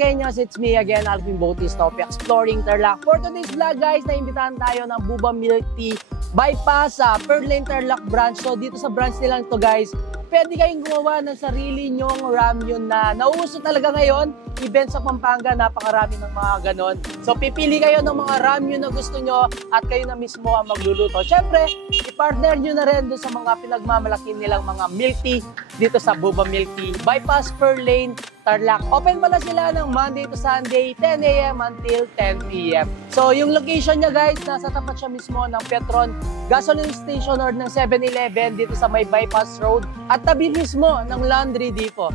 again, yes, it's me again, Alvin Bautista of Exploring Tarlac. For today's vlog guys, naimbitahan tayo ng Buba Milk Tea by Pasa, Pearl Lane Tarlac branch. So dito sa branch nilang to guys, pwede kayong gumawa ng sarili nyong ramyun na nauuso talaga ngayon. Event sa Pampanga, napakarami ng mga ganon. So pipili kayo ng mga ramyun na gusto nyo at kayo na mismo ang magluluto. Siyempre, i-partner nyo na rin doon sa mga pinagmamalaki nilang mga milk tea dito sa Buba Milk Tea. Bypass Pearl Lane, Tarlac. Open pala sila ng Monday to Sunday, 10 a.m. until 10 p.m. So yung location niya guys, nasa tapat siya mismo ng Petron Gasoline Station or ng 7-Eleven dito sa may Bypass Road at tabi mismo ng Laundry Depot.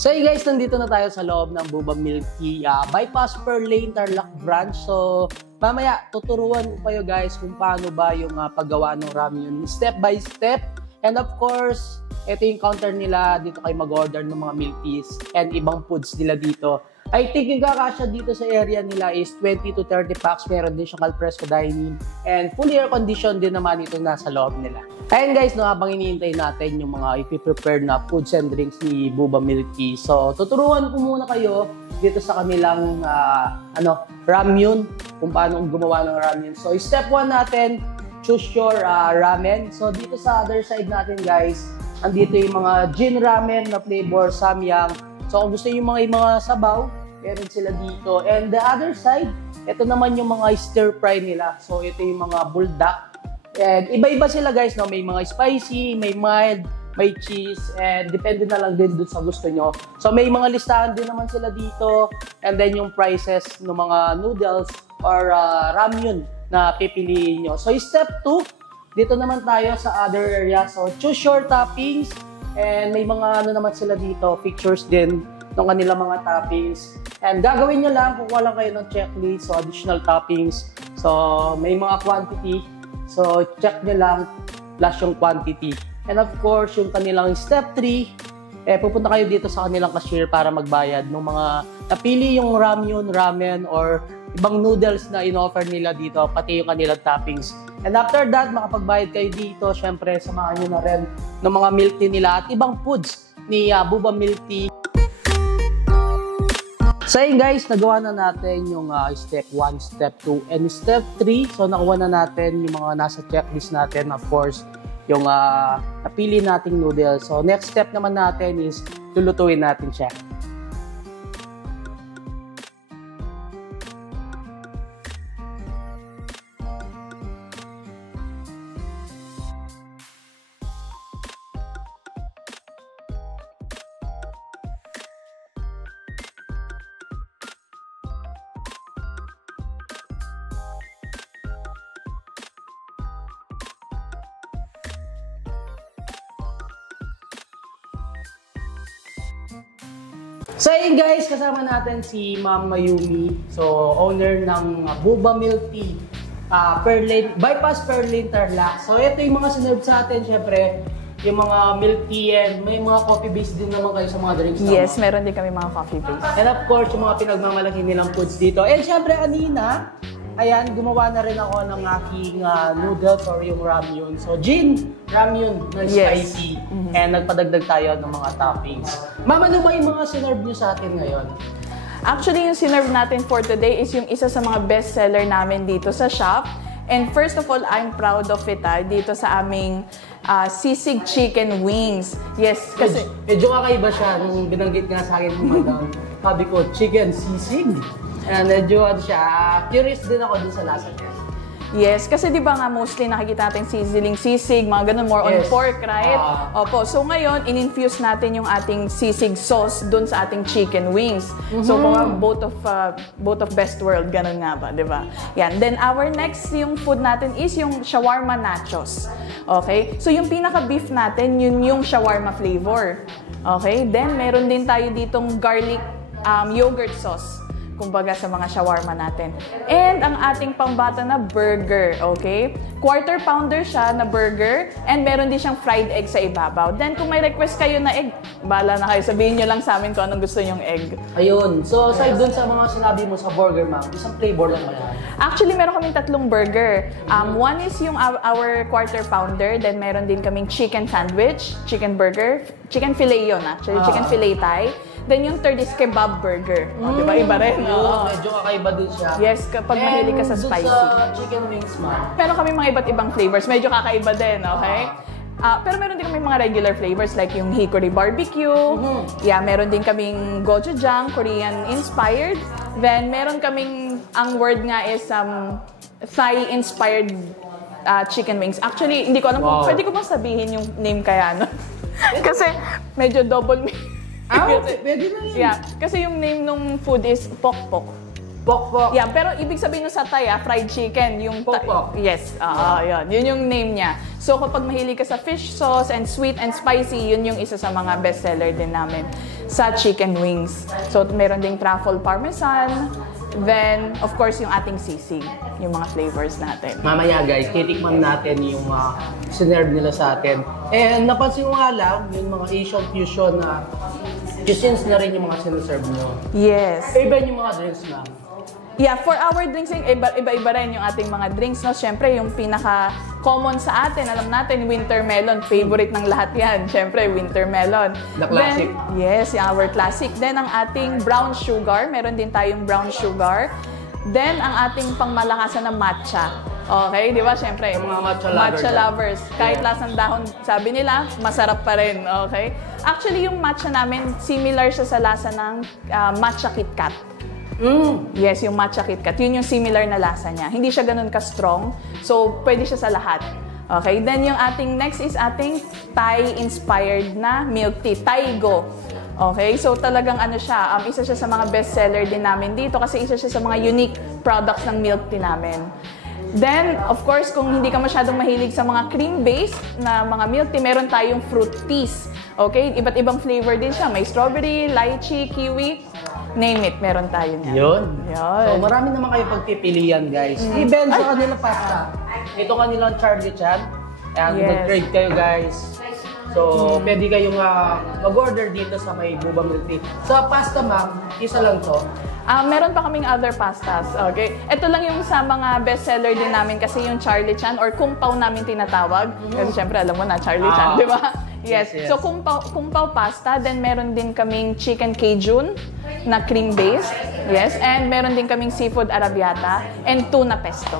So hey guys, nandito na tayo sa loob ng Buba Milk Tea, Bypass Pearl Lane Tarlac branch. So mamaya tuturuan ko kayo guys kung paano ba yung paggawa ng ramyun step by step. And of course, ito yung counter nila, dito kayo mag-order ng mga milk teas and ibang foods nila dito. I think yung kakasya dito sa area nila is 20 to 30 packs. Meron din siyang alfresco dining and fully air conditioned din naman ito nasa loob nila. Ayun guys, no, habang iniintay natin yung mga ipiprepare na foods and drinks ni Buba Milk Tea. So, tuturuan ko muna kayo dito sa kanilang ramyun, kung paano gumawa ng ramyun. So, step 1 natin, choose your ramen. So, dito sa other side natin guys, andito yung mga gin ramen na flavor, samyang. So, kung gusto yung mga sabaw, meron sila dito. And the other side, ito naman yung mga stir fry nila. So, ito yung mga buldak. And iba-iba sila guys, no? May mga spicy, may mild, may cheese, and depende na lang din dun sa gusto nyo. So may mga listahan din naman sila dito, and then yung prices ng mga noodles or ramyun na pipiliin nyo. So step 2, dito naman tayo sa other area. So choose your toppings, and may mga naman sila dito, pictures din ng kanilang mga toppings. And gagawin nyo lang, kukuha lang kayo ng checklist, so additional toppings. So may mga quantity. So, check nyo lang plus yung quantity. And of course, yung kanilang step 3, pupunta kayo dito sa kanilang cashier para magbayad ng mga napili yung ramyun, ramen, or ibang noodles na in-offer nila dito, pati yung kanilang toppings. And after that, makapagbayad kayo dito. Syempre, samahan nyo na rin ng mga milk tea nila at ibang foods ni Buba Milk Tea. So yun guys, nagawa na natin yung step 1, step 2, and step 3. So nakuha na natin yung mga nasa checklist natin. Of course, yung napili nating noodles. So next step naman natin is lulutuin natin siya. So yun guys, kasama natin si Ma'am Mayumi, so owner ng Buba Milk Tea, Bypass Pearl Lane Tarlac. So ito yung mga sinerve sa atin, syempre, yung mga milk tea and may mga coffee base din naman kayo sa mga drinks. Yes, meron din kami mga coffee base. And of course, yung mga pinagmamalaki nilang foods dito. And syempre, kanina, ayan, gumawa na rin ako ng aking noodles or yung ramyun. So, gin ramyun na spicy. Yes. And nagpadagdag tayo ng mga toppings. Ma'am, ano ba yung mga sinerve nyo sa atin ngayon? Actually, yung sinerve natin for today is yung isa sa mga best seller namin dito sa shop. And first of all, I'm proud of it dito sa aming sisig chicken wings. Yes, kasi medyo kakaiba siya nung binanggit nga sa akin ng madam. Sabi ko, chicken sisig. And medyo siya, curious din ako dun sa lasa niya. Yes, kasi di ba nga mostly nakikita natin sizzling sisig, mga ganun, more on pork, right? Opo, so ngayon, in-infuse natin yung ating sisig sauce dun sa ating chicken wings. So both of best world, ganun nga ba, di ba? Yan. Then our next yung food natin is yung shawarma nachos. Okay? So yung pinaka-beef natin, yun yung shawarma flavor. Okay? Then meron din tayo ditong garlic yogurt sauce. kumbaga sa mga shawarma natin. And ang ating pambata na burger, okay? Quarter pounder siya na burger and meron din siyang fried egg sa ibabaw. Then kung may request kayo na egg, bahala na kayo. Sabihin nyo lang sa amin kung anong gusto nyong egg. Ayun. So, aside dun sa mga sinabi mo sa burger, ma'am, isang flavor lang ba yan? Actually, meron kaming tatlong burger. One is yung our quarter pounder. Then meron din kaming chicken sandwich, chicken burger, chicken fillet yun actually, chicken fillet Thai. Then yung third is kebab burger. Diba? Iba rin. Medyo kakaiba din siya. Yes, kapag mahilig ka sa spicy. Sa chicken wings, ma'am. Meron kami mga iba't ibang flavors. Medyo kakaiba din, okay? Pero meron din kami mga regular flavors like yung hickory barbecue. Yeah, meron din kaming gochujang, Korean-inspired. Then meron kaming, ang word nga is Thai-inspired chicken wings. Actually, hindi ko alam kung pwede ko bang sabihin yung name kaya, no? Kasi medyo double meaning. Pwede na yun. Yeah, kasi yung name ng food is pok-pok. Pok-pok. Yeah, pero ibig sabihin nun sa Thai, fried chicken. Yung Pok-pok. Yes, yun. Yun yung name niya. So kapag mahilig ka sa fish sauce and sweet and spicy, yun yung isa sa mga bestseller din namin sa chicken wings. So meron ding truffle parmesan. Then, of course, yung ating sisig, yung mga flavors natin. Mamaya guys, titikman natin yung sinerve nila sa atin. And napansin ko nga lang, yung mga Asian fusion na cuisines na rin yung mga sinaserve nyo. Yes. Iba yung mga drinks na. Yeah, for our drinks, iba-iba rin yung ating mga drinks, no? Siyempre, yung pinaka-common sa atin, alam natin, winter melon. Favorite ng lahat yan. Siyempre, winter melon. The classic. Then, yes, our classic. Then, ang ating brown sugar. Meron din tayong brown sugar. Then, ang ating pangmalakasan na matcha. Okay, di ba? Siyempre, yung mga matcha lovers. Kahit lasang dahon, sabi nila, masarap pa rin. Okay? Actually, yung matcha namin, similar siya sa lasa ng matcha KitKat. Yes, yung matcha KitKat. Yun yung similar na lasa niya. Hindi siya ganun ka-strong. So, pwede siya sa lahat. Okay, then yung ating next is ating Thai-inspired na milk tea, Thaigo. Okay, so talagang ano siya, isa siya sa mga bestseller din namin dito kasi isa siya sa mga unique products ng milk tea namin. Then, of course, kung hindi ka masyadong mahilig sa mga cream-based na mga milk tea, meron tayong fruit teas. Okay, iba't ibang flavor din siya. May strawberry, lychee, kiwi, name it, meron tayo niyan. Yun. So, marami naman kayo pagpipilian, guys. Even sa kanilang pasta. Ito kanilang Charlie Chan. And mag-trade kayo, guys. So, pwede kayong mag-order dito sa may Buba Milk Tea. Sa pasta, ma'am, isa lang to. Meron pa kaming other pastas, okay? Ito lang yung sa mga bestseller din namin kasi yung Charlie Chan or Kung Pao namin tinatawag. Kasi syempre, alam mo na, Charlie Chan, di ba? Yes. So, Kung Pao pasta, then meron din kaming chicken Cajun na cream-based. Yes. And meron din kaming seafood arrabbiata and tuna pesto.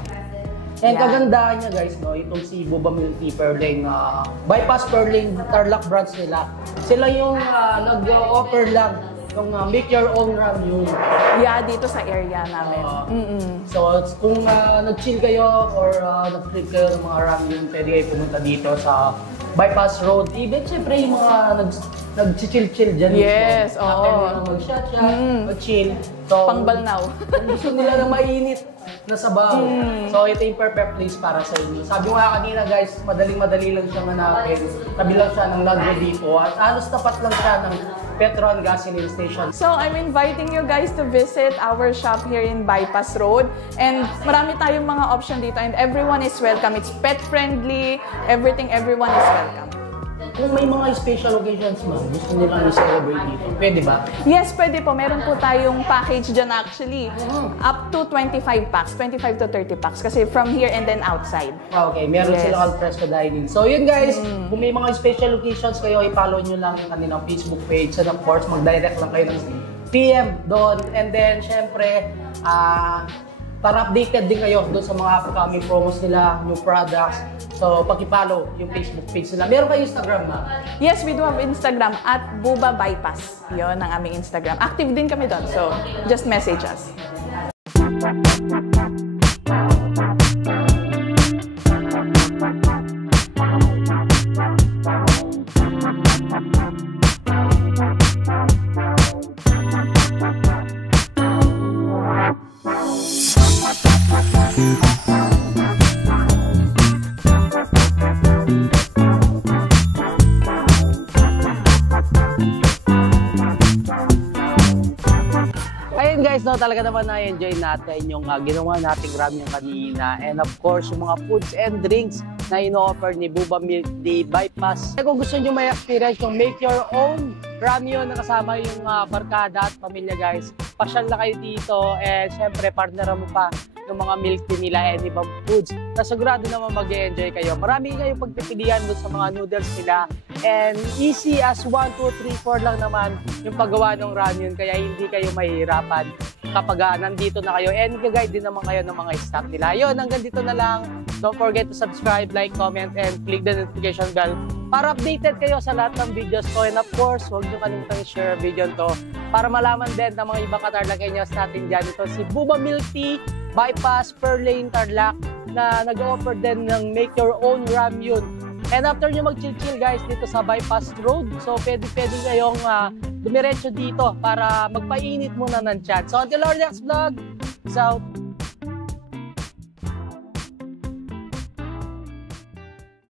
And kagandahan niya guys, no, itong si Buba Milk Tea Perlane, Bypass Perlane Tarlac branch nila. Sila yung nag-offer lang yung make your own ramyun. Yeah, dito sa area namin. So kung nag-chill kayo or nag-trip kayo ng mga ramyun, pwede kayo pumunta dito sa Bypass Road. Even syempre yung mga nag-chill-chill dyan. Yes, oo. Mag-shot-shot, mag-chill. So, Pangbalnaw. Kung gusto nila na mainit na sabaw. So, ito yung perfect place para sa inyo. Sabi ko nga kanina guys, madaling-madali lang siyang hanapin. Tabi lang siya ng Laundry Depot at halos tapat lang siya ng Petron Gasoline Station. So, I'm inviting you guys to visit our shop here in Bypass Road. And marami tayong mga option dito and everyone is welcome. It's pet-friendly. Everyone is welcome. Kung may mga special occasions ma'am, gusto nila na-celebrate dito, pwede ba? Yes, pwede po. Meron po tayong package dyan actually. Up to 25 packs, 25 to 30 packs. Kasi from here and then outside. Okay, meron sila al-fresco dining. So yun guys, kung may mga special occasions kayo, i-follow nyo lang yung kanilang Facebook page. And of course, mag-direct lang kayo ng PM doon. And then, syempre, para updated din kayo doon sa mga upcoming promos nila, new products. So, pag-follow yung Facebook page nila. Meron kayo Instagram na? Yes, we do have Instagram at Buba Bypass. Yun ang aming Instagram. Active din kami doon. So, just message us. talaga naman na-enjoy natin yung ginawa nating ramyun kanina. And of course, yung mga foods and drinks na ino-offer ni Buba Milk Tea Bypass. Kung gusto nyo may experience yung make your own ramyun na kasama yung barkada at pamilya guys, pasyal na kayo dito. And syempre, partner mo pa ng mga milk tea nila and ibang foods na sigurado naman mag-enjoy kayo. Marami kayong pagpipilian doon sa mga noodles nila. And easy as 1, 2, 3, 4 lang naman yung paggawa ng ramyun. Kaya hindi kayo mahihirapan kapag nandito na kayo. And guide din naman kayo ng mga staff nila. Yun, hanggang dito na lang. Don't forget to subscribe, like, comment, and click the notification bell para updated kayo sa lahat ng videos ko. And of course, huwag nyo kalimutan i-share ang video to para malaman din ng mga ibang katarlakenyos natin dyan. Ito si Buba Milk Tea Bypass Per Lane Tarlac na nag-offer din ng make your own ramyun. And after nyo mag-chill-chill guys dito sa Bypass Road, so pwede kayong dumiretso dito para magpainit muna ng chat. So until our next vlog, peace out!